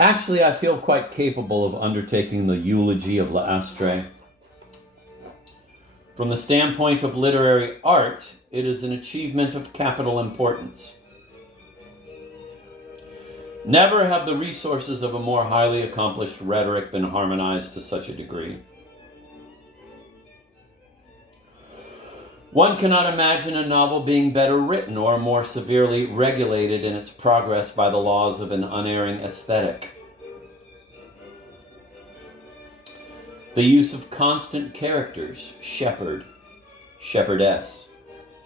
Actually, I feel quite capable of undertaking the eulogy of L'Astre. From the standpoint of literary art, it is an achievement of capital importance. Never have the resources of a more highly accomplished rhetoric been harmonized to such a degree. One cannot imagine a novel being better written or more severely regulated in its progress by the laws of an unerring aesthetic. The use of constant characters, shepherd, shepherdess,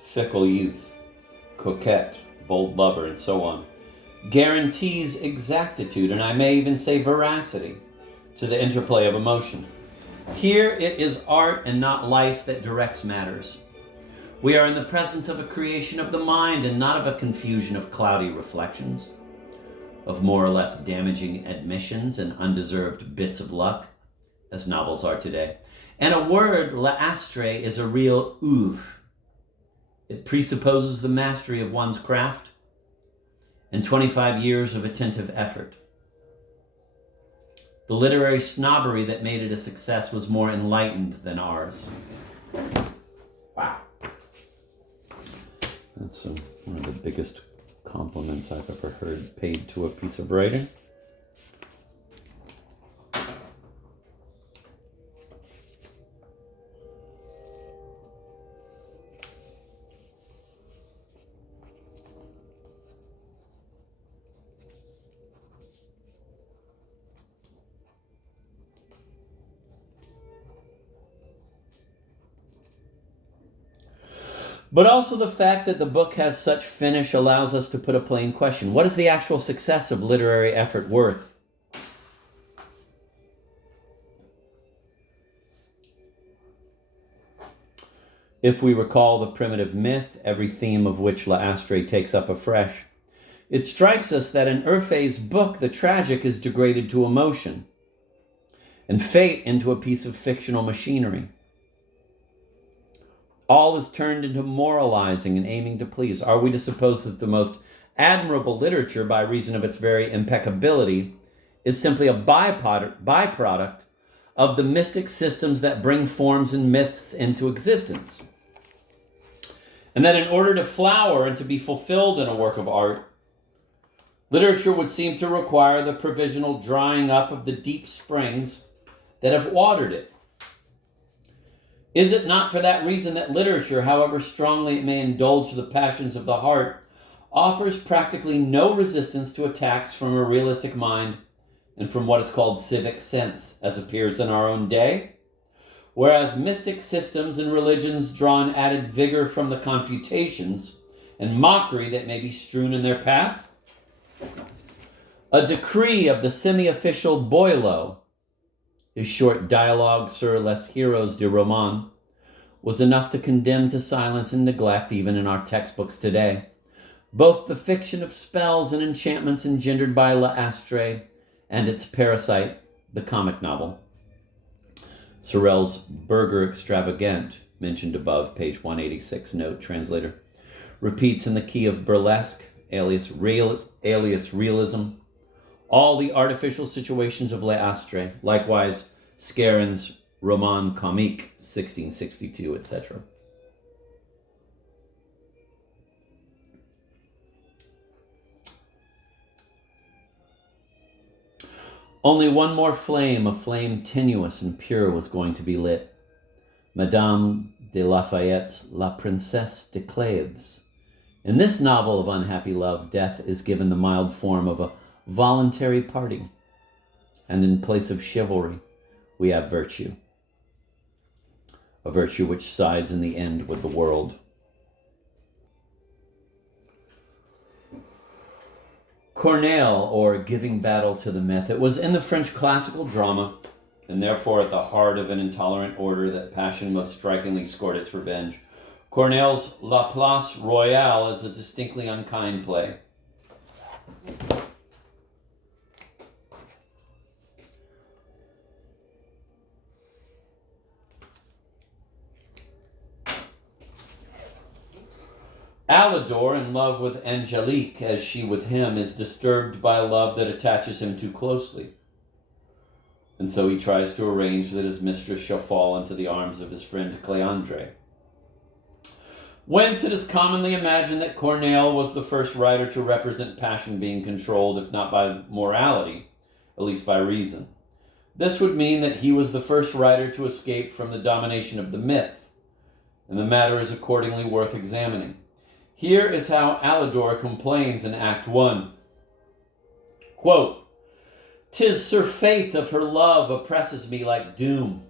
fickle youth, coquette, bold lover, and so on, guarantees exactitude, and I may even say veracity, to the interplay of emotion. Here it is art and not life that directs matters. We are in the presence of a creation of the mind and not of a confusion of cloudy reflections, of more or less damaging admissions and undeserved bits of luck, as novels are today. And a word, L'Astre, is a real oeuvre. It presupposes the mastery of one's craft and 25 years of attentive effort. The literary snobbery that made it a success was more enlightened than ours. Wow. That's one of the biggest compliments I've ever heard paid to a piece of writing. But also the fact that the book has such finish allows us to put a plain question. What is the actual success of literary effort worth? If we recall the primitive myth, every theme of which L'Astre takes up afresh, it strikes us that in Urfey's book, the tragic is degraded to emotion, and fate into a piece of fictional machinery. All is turned into moralizing and aiming to please. Are we to suppose that the most admirable literature, by reason of its very impeccability, is simply a byproduct of the mystic systems that bring forms and myths into existence? And that in order to flower and to be fulfilled in a work of art, literature would seem to require the provisional drying up of the deep springs that have watered it. Is it not for that reason that literature, however strongly it may indulge the passions of the heart, offers practically no resistance to attacks from a realistic mind and from what is called civic sense, as appears in our own day? Whereas mystic systems and religions draw an added vigor from the confutations and mockery that may be strewn in their path? A decree of the semi-official Boileau, his short dialogue sur les héros de roman, was enough to condemn to silence and neglect even in our textbooks today both the fiction of spells and enchantments engendered by L'Astre and its parasite, the comic novel. Sorel's Burger Extravagant, mentioned above, page 186, note, translator, repeats in the key of burlesque, alias realism, all the artificial situations of L'Astre, likewise Scarron's Roman Comique, 1662, etc. Only one more flame, a flame tenuous and pure, was going to be lit. Madame de Lafayette's La Princesse de Clèves. In this novel of unhappy love, death is given the mild form of a voluntary parting, and in place of chivalry, we have virtue. A virtue which sides in the end with the world. Corneille, or Giving Battle to the Myth. It was in the French classical drama, and therefore at the heart of an intolerant order, that passion most strikingly scored its revenge. Corneille's La Place Royale is a distinctly unkind play. Alidor, in love with Angelique as she with him, is disturbed by a love that attaches him too closely. And so he tries to arrange that his mistress shall fall into the arms of his friend Cleandre. Whence it is commonly imagined that Corneille was the first writer to represent passion being controlled, if not by morality, at least by reason. This would mean that he was the first writer to escape from the domination of the myth, and the matter is accordingly worth examining. Here is how Alidor complains in Act 1. Quote, "'Tis surfeit of her love oppresses me like doom.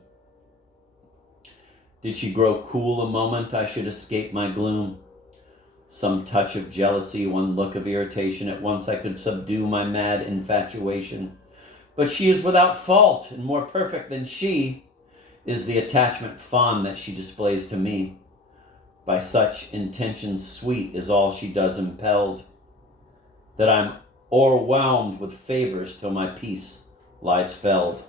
Did she grow cool a moment, I should escape my gloom. Some touch of jealousy, one look of irritation, at once I could subdue my mad infatuation. But she is without fault, and more perfect than she is the attachment fond that she displays to me. By such intentions sweet is all she does impelled, that I'm o'erwhelmed with favors till my peace lies felled."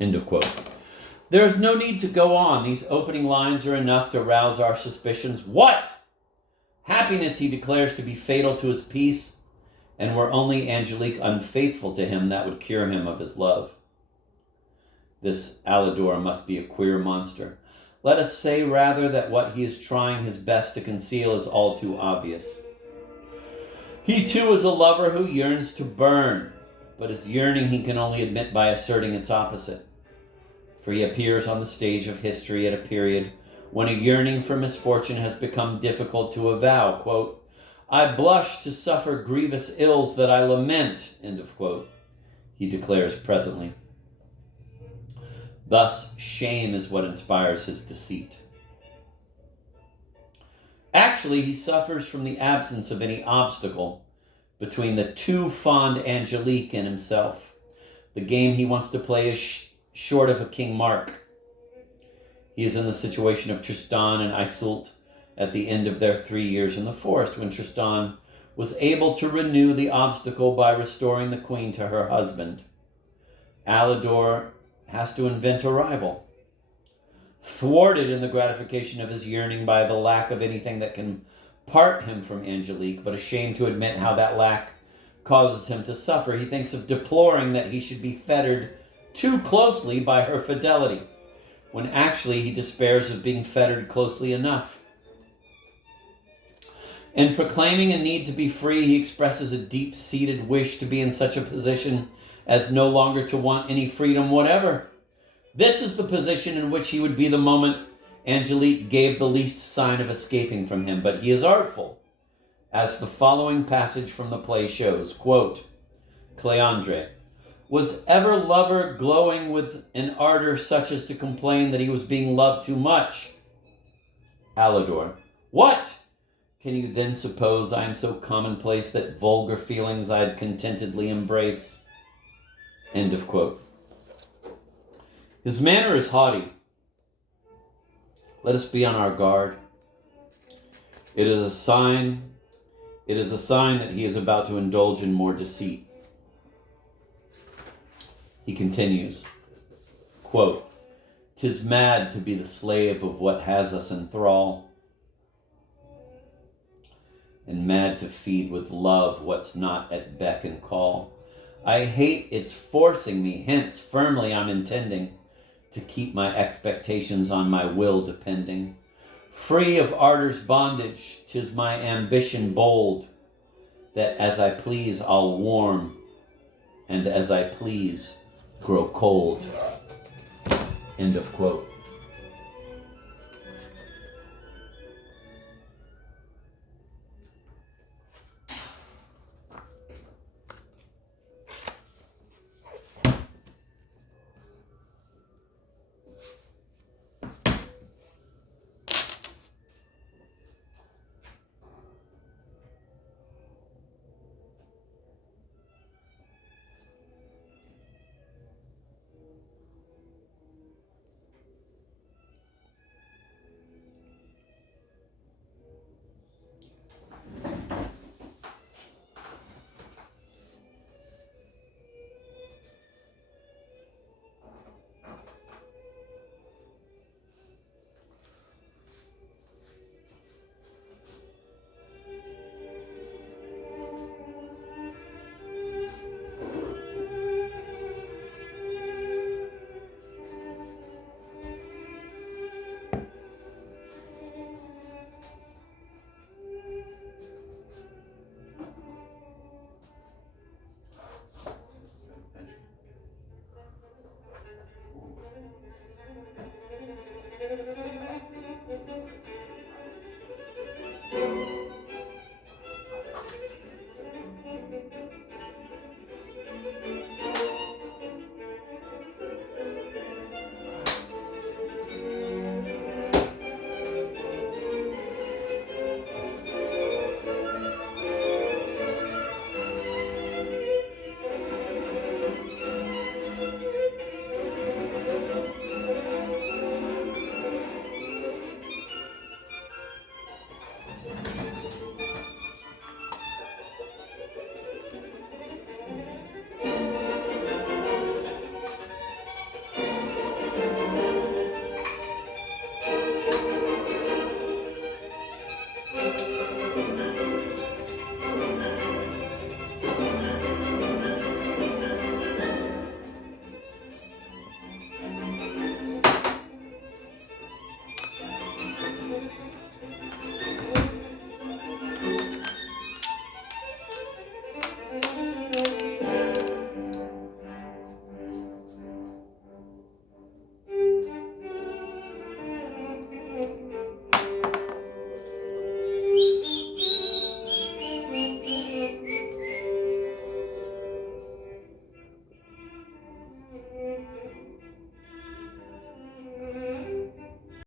End of quote. There is no need to go on. These opening lines are enough to rouse our suspicions. What? Happiness he declares to be fatal to his peace, and were only Angelique unfaithful to him, that would cure him of his love. This Alidor must be a queer monster. Let us say rather that what he is trying his best to conceal is all too obvious. He too is a lover who yearns to burn, but his yearning he can only admit by asserting its opposite. For he appears on the stage of history at a period when a yearning for misfortune has become difficult to avow. Quote, "I blush to suffer grievous ills that I lament," end of quote, he declares presently. Thus, shame is what inspires his deceit. Actually, he suffers from the absence of any obstacle between the too fond Angelique and himself. The game he wants to play is short of a King Mark. He is in the situation of Tristan and Iseult at the end of their 3 years in the forest, when Tristan was able to renew the obstacle by restoring the queen to her husband. Alidor has to invent a rival, thwarted in the gratification of his yearning by the lack of anything that can part him from Angelique, but ashamed to admit how that lack causes him to suffer. He thinks of deploring that he should be fettered too closely by her fidelity, when actually he despairs of being fettered closely enough. In proclaiming a need to be free, he expresses a deep-seated wish to be in such a position as no longer to want any freedom whatever. This is the position in which he would be the moment Angelique gave the least sign of escaping from him, but he is artful, as the following passage from the play shows. Quote, "Cleandre, was ever lover glowing with an ardor such as to complain that he was being loved too much?" Alidor, "What? Can you then suppose I am so commonplace that vulgar feelings I'd contentedly embrace?" End of quote. His manner is haughty. Let us be on our guard. It is a sign that he is about to indulge in more deceit. He continues, quote, "'Tis mad to be the slave of what has us in thrall, and mad to feed with love what's not at beck and call. I hate its forcing me, hence firmly I'm intending to keep my expectations on my will depending. Free of ardor's bondage, 'tis my ambition bold, that as I please I'll warm, and as I please grow cold." End of quote.